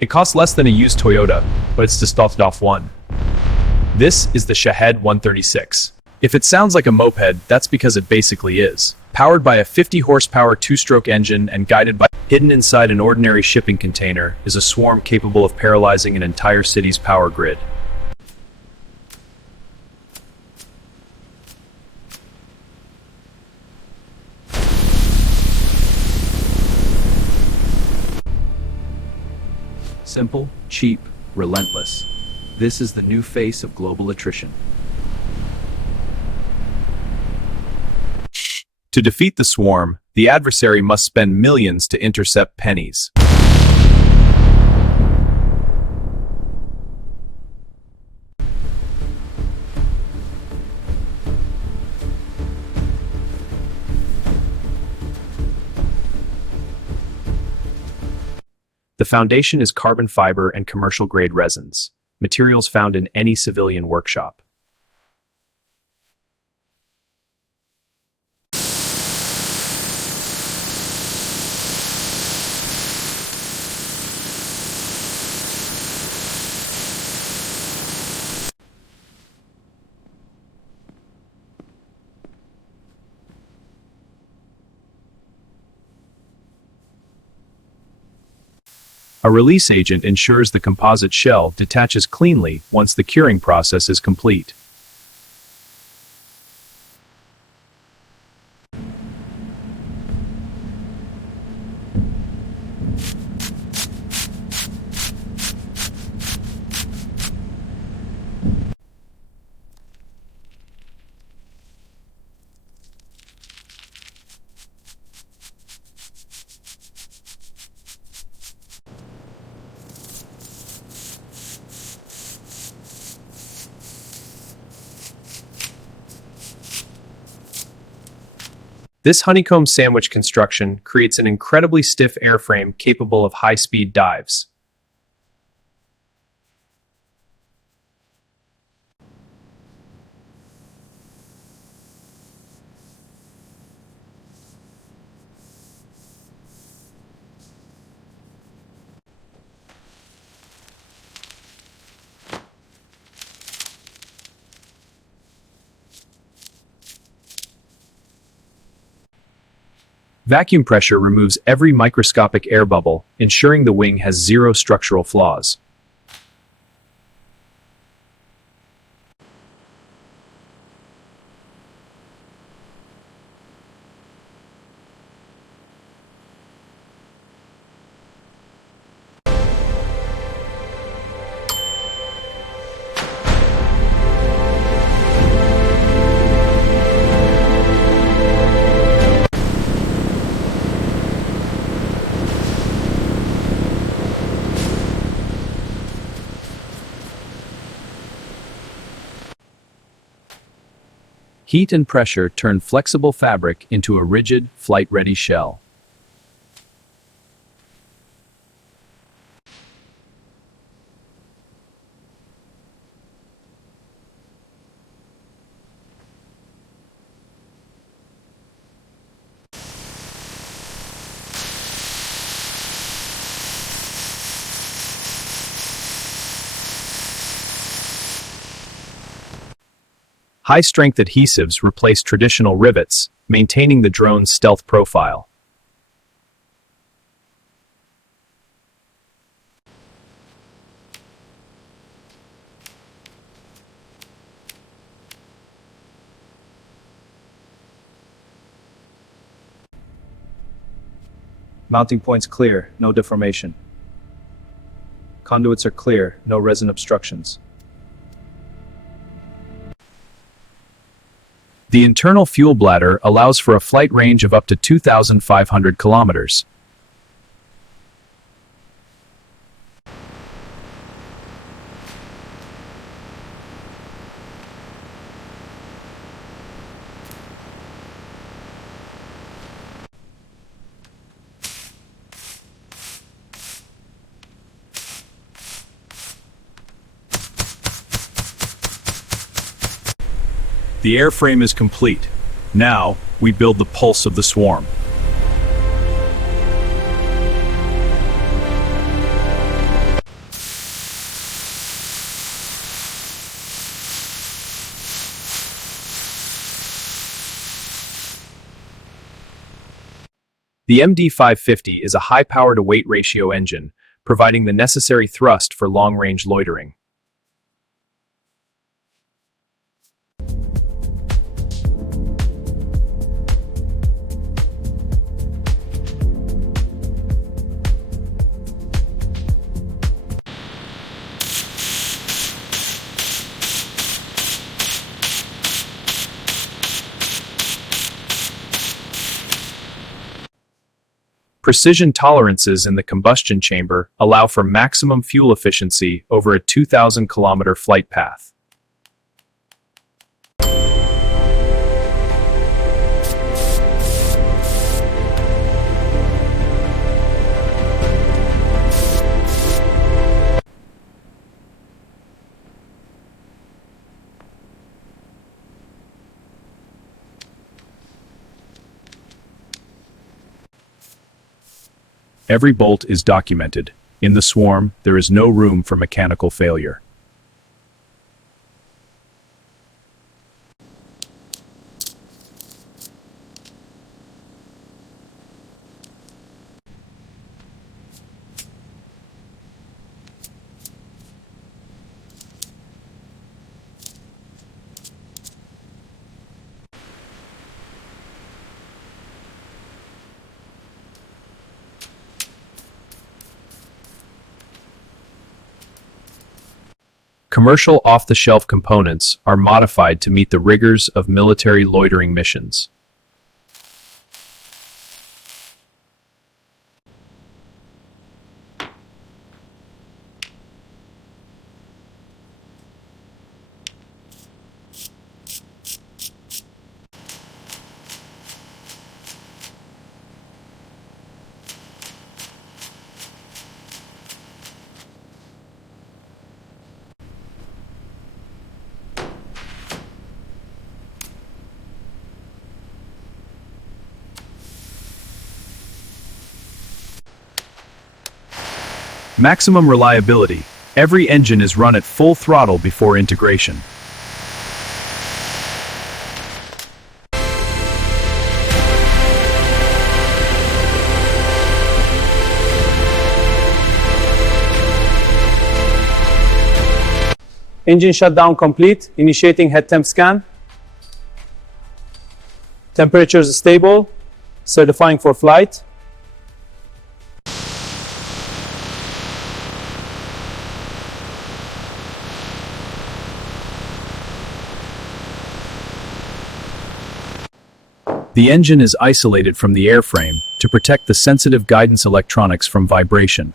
It costs less than a used Toyota, but it's the started off one. This is the Shahed-136. If it sounds like a moped, that's because it basically is. Powered by a 50 horsepower two-stroke engine and guided by hidden inside an ordinary shipping container is a swarm capable of paralyzing an entire city's power grid. Simple, cheap, relentless. This is the new face of global attrition. To defeat the swarm, the adversary must spend millions to intercept pennies. The foundation is carbon fiber and commercial-grade resins, materials found in any civilian workshop. A release agent ensures the composite shell detaches cleanly once the curing process is complete. This honeycomb sandwich construction creates an incredibly stiff airframe capable of high-speed dives. Vacuum pressure removes every microscopic air bubble, ensuring the wing has zero structural flaws. Heat and pressure turn flexible fabric into a rigid, flight-ready shell. High-strength adhesives replace traditional rivets, maintaining the drone's stealth profile. Mounting points clear, no deformation. Conduits are clear, no resin obstructions. The internal fuel bladder allows for a flight range of up to 2,500 kilometers. The airframe is complete. Now, we build the pulse of the swarm. The MD550 is a high-power-to-weight ratio engine, providing the necessary thrust for long-range loitering. Precision tolerances in the combustion chamber allow for maximum fuel efficiency over a 2,000-kilometer flight path. Every bolt is documented. In the swarm, there is no room for mechanical failure. Commercial off-the-shelf components are modified to meet the rigors of military loitering missions. Maximum reliability. Every engine is run at full throttle before integration. Engine shutdown complete. Initiating head temp scan. Temperatures stable. Certifying for flight. The engine is isolated from the airframe to protect the sensitive guidance electronics from vibration.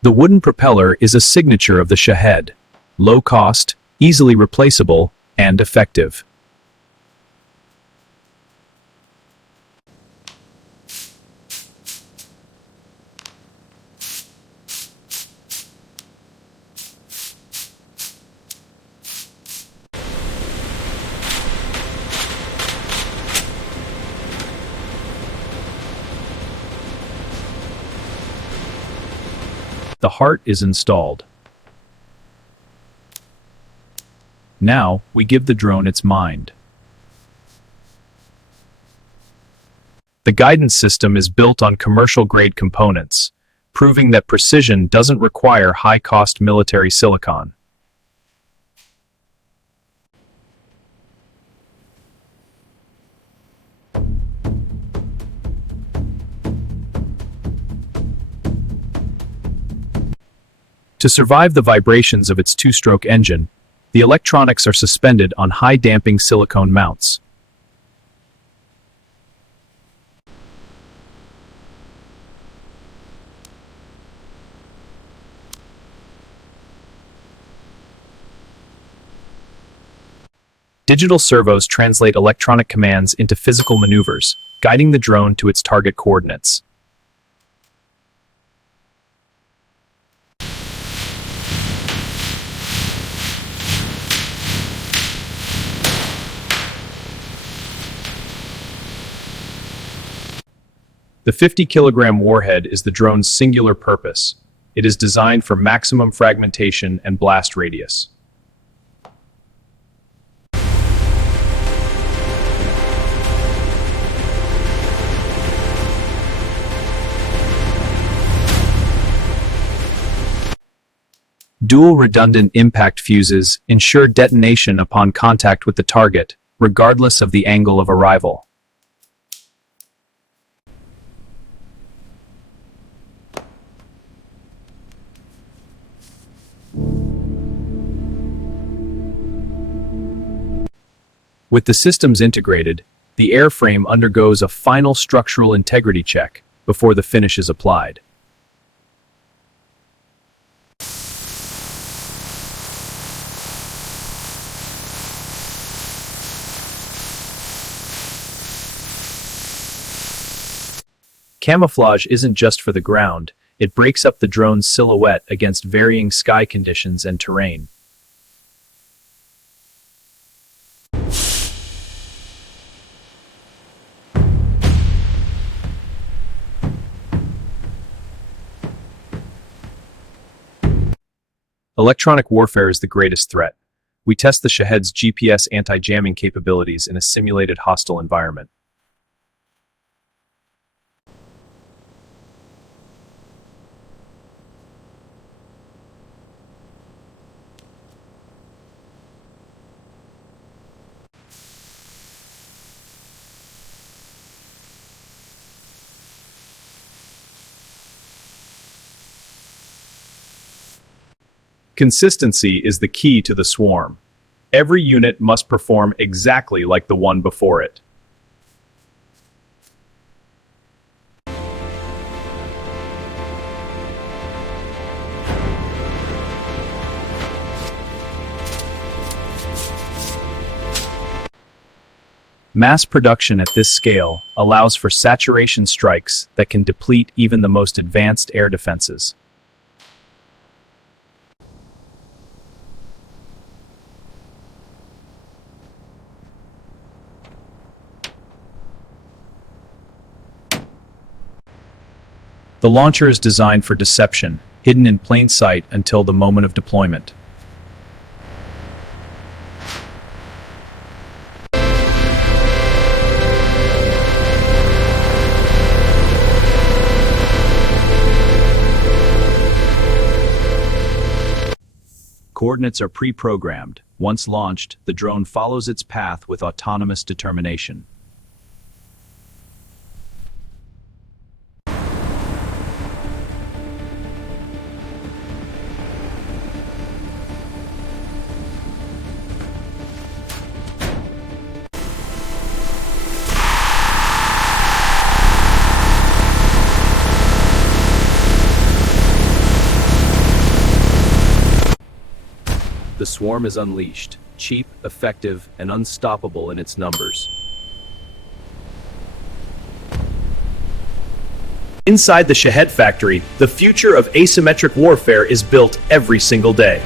The wooden propeller is a signature of the Shahed. Low cost, easily replaceable, and effective. The heart is installed. Now, we give the drone its mind. The guidance system is built on commercial-grade components, proving that precision doesn't require high-cost military silicon. To survive the vibrations of its two-stroke engine, the electronics are suspended on high-damping silicone mounts. Digital servos translate electronic commands into physical maneuvers, guiding the drone to its target coordinates. The 50-kilogram Warhead is the drone's singular purpose. It is designed for maximum fragmentation and blast radius. Dual redundant impact fuses ensure detonation upon contact with the target, regardless of the angle of arrival. With the systems integrated, the airframe undergoes a final structural integrity check before the finish is applied. Camouflage isn't just for the ground, it breaks up the drone's silhouette against varying sky conditions and terrain. Electronic warfare is the greatest threat. We test the Shahed's GPS anti-jamming capabilities in a simulated hostile environment. Consistency is the key to the swarm. Every unit must perform exactly like the one before it. Mass production at this scale allows for saturation strikes that can deplete even the most advanced air defenses. The launcher is designed for deception, hidden in plain sight until the moment of deployment. Coordinates are pre-programmed. Once launched, the drone follows its path with autonomous determination. The swarm is unleashed, cheap, effective, and unstoppable in its numbers. Inside the Shahed factory, the future of asymmetric warfare is built every single day.